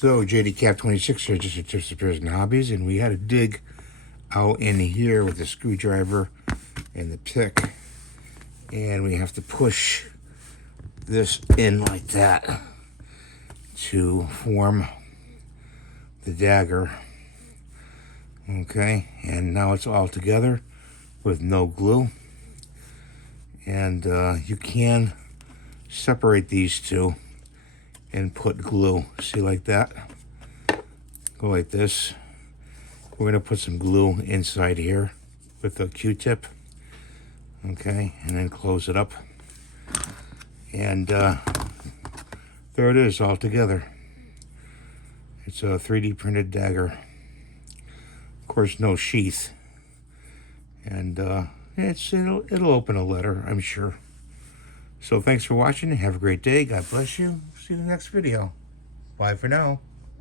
So JD Cap 26 here, just tips, repairs, and hobbies, and we had to dig out in here with the screwdriver and the pick, and we have to push this in like that to form the dagger. Okay, and now it's all together with no glue, and you can separate these two and put glue. See, like that. Go like this. We're gonna put some glue inside here with a Q-tip. Okay, and then close it up. And there it is, all together. It's a 3D printed dagger. Of course, no sheath. And it'll open a letter, I'm sure. So thanks for watching. Have a great day. God bless you. See you in the next video. Bye for now.